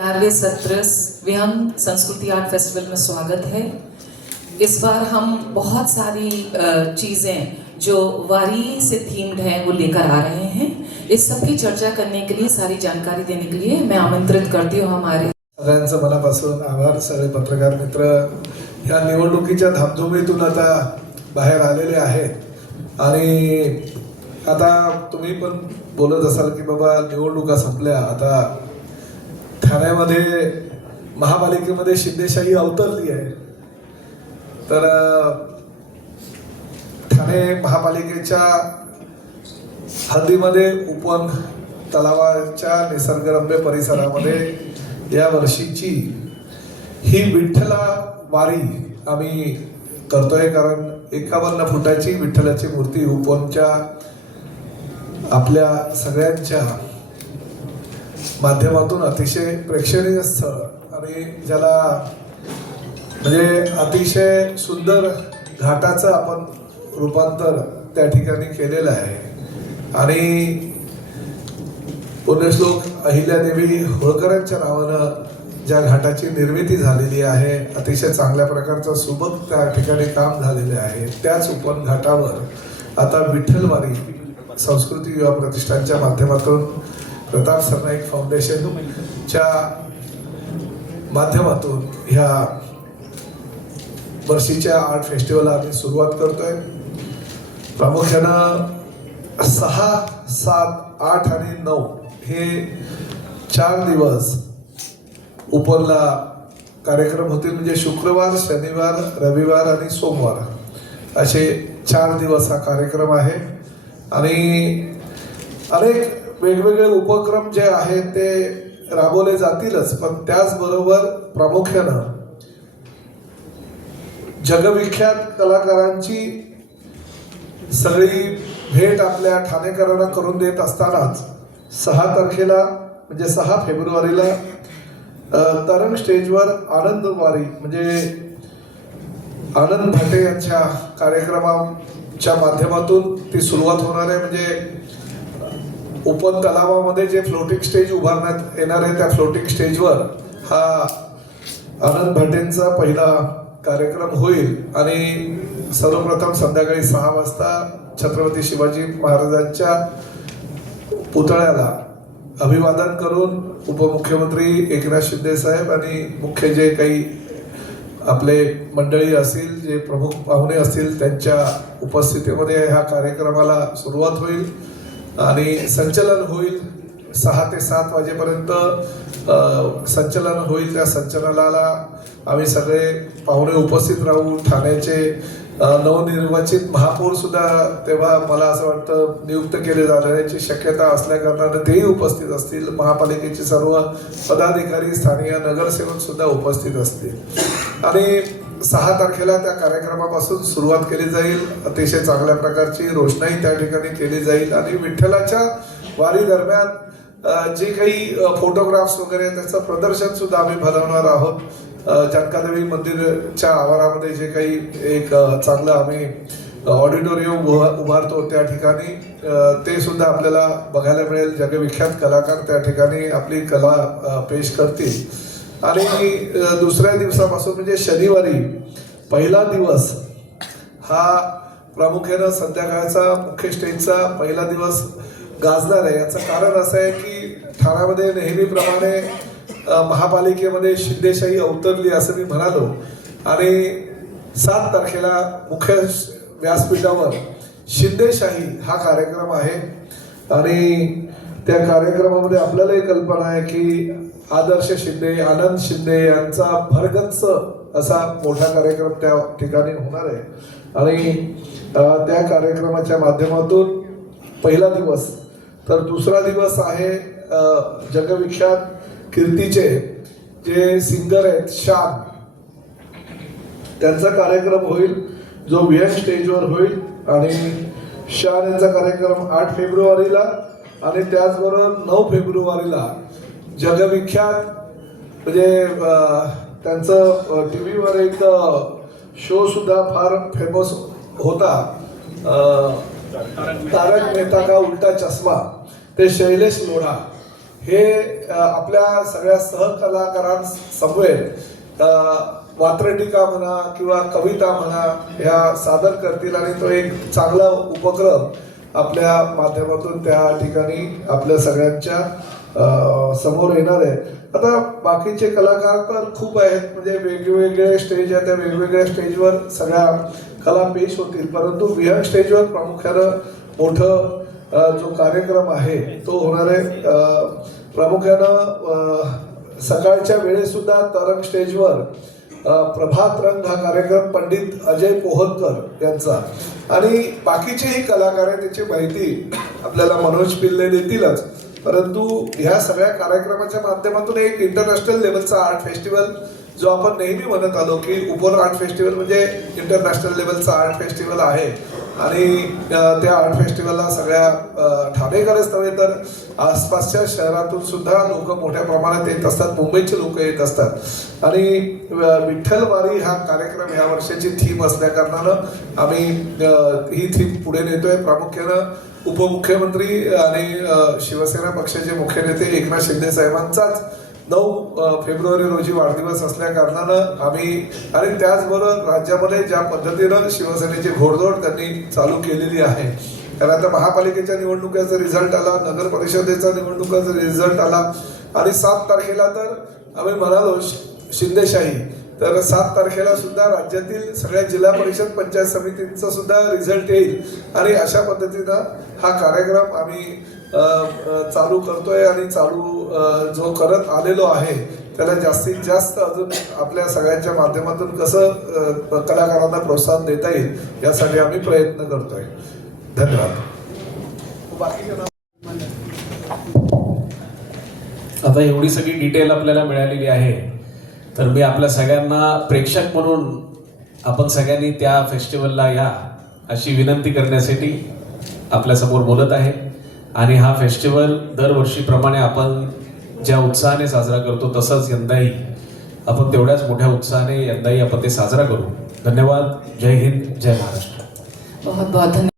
11वें सत्र विहंग संस्कृति art festival में स्वागत है। इस बार हम बहुत सारी चीज़ें जो वारी से थीम्ड हैं वो लेकर आ रहे हैं। इस सब की चर्चा करने के लिए, सारी जानकारी देने के लिए मैं आमंत्रित करती हूँ हमारे सगळ्यांचं मनापासून आभार। सगळे पत्रकार मित्र या निवडणुकीच्या धामधुमीतून आता बाहेर आलेले आहेत आणि आता तुम्ही पण बोलत असाल की बाबा निवडणुका संपल्या, आता ठाण्यामध्ये महापालिकेमध्ये शिंदेशाही अवतरली आहे। तर ठाणे महापालिकेच्या हद्दीमध्ये उपवन तलावाच्या निसर्गरम्य परिसरामध्ये या वर्षीची ही विठ्ठला वारी आम्ही करतोय, कारण 51 फुटाची विठ्ठलाची मूर्ती उपवनच्या आपल्या सगळ्यांच्या माध्यमातून अतिशय प्रेक्षणीय स्थळ आणि ज्याला म्हणजे अतिशय सुंदर घाटाचं आपण रूपांतर त्या ठिकाणी केलेलं आहे। आणि पुण्यश्लोक अहिल्यादेवी होळकरांच्या नावानं ज्या घाटाची निर्मिती झालेली आहे, अतिशय चांगल्या प्रकारचं सुबक त्या ठिकाणी काम झालेले आहे। त्याच उपवन घाटावर आता विठ्ठलवारी संस्कृती युवा प्रतिष्ठानच्या माध्यमातून प्रताप सरनाईक फाउंडेशनच्या माध्यमातून ह्या वर्षीच्या आर्ट फेस्टिवलला आम्ही सुरुवात करतोय। प्रामुख्यानं 6, 7, 8 आणि 9 हे 4 दिवस उपवनला कार्यक्रम होतील। म्हणजे शुक्रवार, शनिवार, रविवार आणि सोमवार असे 4 दिवस हा कार्यक्रम आहे। आणि अनेक वेगवेगळे उपक्रम जे आहेत ते राबवले जातीलच, पण त्याचबरोबर प्रामुख्यानं जगविख्यात कलाकारांची सगळी भेट आपल्या ठाणेकरांना करून देत असतानाच 6 तारखेला म्हणजे 6 फेब्रुवारीला तरंग स्टेजवर आनंद वारी म्हणजे आनंद भाटे यांच्या कार्यक्रमाच्या माध्यमातून ती सुरुवात होणार आहे। म्हणजे उपवन तलावामध्ये जे फ्लोटिंग स्टेज उभारण्यात येणार आहे त्या फ्लोटिंग स्टेजवर हा आनंद भाटेंचा पहिला कार्यक्रम होईल। आणि सर्वप्रथम संध्याकाळी 6 वाजता छत्रपती शिवाजी महाराजांच्या पुतळ्याला अभिवादन करून उपमुख्यमंत्री एकनाथ शिंदे साहेब आणि मुख्य जे काही आपले मंडळी असतील, जे प्रमुख पाहुणे असतील, त्यांच्या उपस्थितीमध्ये ह्या कार्यक्रमाला सुरुवात होईल आणि संचलन होईल। 6 ते 7 वाजेपर्यंत संचलन होईल। त्या संचलनाला आम्ही सगळे पाहुणे उपस्थित राहू। ठाण्याचे नवनिर्वाचित महापौर सुद्धा तेव्हा मला असं वाटतं नियुक्त केले जाण्याची शक्यता असल्याकारणाने तेही उपस्थित असतील। महापालिकेचे सर्व पदाधिकारी, स्थानिक नगरसेवक सुद्धा उपस्थित असतील। आणि 6 तारखेला त्या कार्यक्रमापासून सुरुवात केली जाईल। अतिशय चांगल्या प्रकारची रोषणाई त्या ठिकाणी केली जाईल आणि विठ्ठलाच्या वारी दरम्यान जे काही फोटोग्राफ्स वगैरे त्याचं प्रदर्शन सुद्धा आम्ही भरवणार आहोत। जानकादेवी मंदिरच्या आवारामध्ये जे काही एक चांगलं आम्ही ऑडिटोरियम उभारतो त्या ठिकाणी ते सुद्धा आपल्याला बघायला मिळेल। जगविख्यात कलाकार त्या ठिकाणी आपली कला पेश करतील। आणि दुसऱ्या दिवसापासून म्हणजे शनिवारी पहिला दिवस हा प्रामुख्यानं संध्याकाळचा मुख्य स्टेजचा पहिला दिवस गाजणार आहे। याचं कारण असं आहे की ठाण्यामध्ये नेहमीप्रमाणे महापालिकेमध्ये शिंदेशाही अवतरली असं मी म्हणालो आणि 7 तारखेला मुख्य व्यासपीठावर शिंदेशाही हा कार्यक्रम आहे। आणि त्या कार्यक्रमामध्ये आपल्यालाही कल्पना आहे की आदर्श शिंदे, आनंद शिंदे यांचा भरगच्च असा मोठा कार्यक्रम त्या ठिकाणी होणार आहे। आणि त्या कार्यक्रमाच्या माध्यमातून पहिला दिवस, तर दुसरा दिवस आहे जगविख्यात कीर्तीचे जे सिंगर आहेत शान, त्यांचा कार्यक्रम होईल जो विहंग स्टेजवर होईल। आणि शान यांचा कार्यक्रम 8 फेब्रुवारीला आणि त्याचबरोबर 9 फेब्रुवारीला जगविख्यात म्हणजे त्यांचं टीव्हीवर एक शो सुद्धा फार फेमस होता, तारक मेहता का उल्टा चष्मा, ते शैलेश लोढा हे आपल्या सगळ्या सहकलाकारांसमवेत वात्रटिका म्हणा किंवा कविता म्हणा ह्या सादर करतील आणि तो एक चांगला उपक्रम आपल्या माध्यमातून त्या ठिकाणी आपल्या सगळ्यांच्या समोर येणार आहे. आता बाकीचे कलाकार तर खूप आहेत, म्हणजे वेगवेगळे स्टेज आहे, त्या वेगवेगळ्या स्टेजवर सगळ्या कला पेश होतील, परंतु विहंग स्टेजवर प्रामुख्यानं मोठं जो कार्यक्रम आहे तो होणार आहे. प्रामुख्यानं सकाळच्या वेळेसुद्धा तरंग स्टेजवर प्रभात रंग हा कार्यक्रम पंडित अजय पोहनकर यांचा आणि बाकीचेही कलाकार आहेत, त्याची माहिती आपल्याला मनोज पिल्ले देतीलच. परंतु ह्या सगळ्या कार्यक्रमाच्या माध्यमातून एक इंटरनॅशनल लेवलचा आर्ट फेस्टिवल जो आपण नेहमी म्हणत आलो की उपोर आर्ट फेस्टिवल म्हणजे इंटरनॅशनल लेवलचा आर्ट फेस्टिवल आहे आणि त्या आर्ट फेस्टिवलला सगळ्या ठाणेकरच नव्हे तर आसपासच्या शहरातून सुद्धा लोक मोठ्या प्रमाणात येत असतात, मुंबईचे लोक येत असतात आणि विठ्ठलवारी हा कार्यक्रम ह्या वर्षाची थीम असल्या कारणानं आम्ही ही थीम पुढे नेतोय. प्रामुख्यानं उपमुख्यमंत्री आणि शिवसेना पक्षाचे मुख्य नेते एकनाथ शिंदे साहेबांचाच 9 फेब्रुवारी रोजी वाढदिवस असल्या कारणानं आम्ही आणि त्याचबरोबर राज्यामध्ये ज्या पद्धतीनं शिवसेनेची घोडदौड त्यांनी चालू केलेली आहे, कारण आता महापालिकेच्या निवडणुकीचा रिझल्ट आला, नगर परिषदेचा निवडणुकीचा रिझल्ट आला आणि 7 तारखेला तर आम्ही म्हणालो शिंदेशाही, तर 7 तारखेला सुद्धा राज्यातील सगळ्या जिल्हा परिषद पंचायत समितींचा सुद्धा रिझल्ट येईल आणि अशा पद्धतीनं हा कार्यक्रम आम्ही चालू करतोय आणि चालू जो करत आलेलो आहे त्याला जास्तीत जास्त अजून आपल्या सगळ्यांच्या माध्यमातून कसं कलाकारांना प्रोत्साहन देता येईल यासाठी आम्ही प्रयत्न करतोय. धन्यवाद. आता एवढी सगळी डिटेल आपल्याला मिळालेली आहे, तर मी आपल्या सगळ्यांना प्रेक्षक म्हणून आपण सगळ्यांनी त्या फेस्टिवलला या अशी विनंती करण्यासाठी आपल्यासमोर बोलत आहे. आणि हा फेस्टिवल दरवर्षीप्रमाणे आपण ज्या उत्साहाने साजरा करतो तसंच यंदाही आपण तेवढ्याच मोठ्या उत्साहाने यंदाही आपण ते साजरा करू. धन्यवाद. जय हिंद, जय महाराष्ट्र. बहुत बहुत धन्यवाद.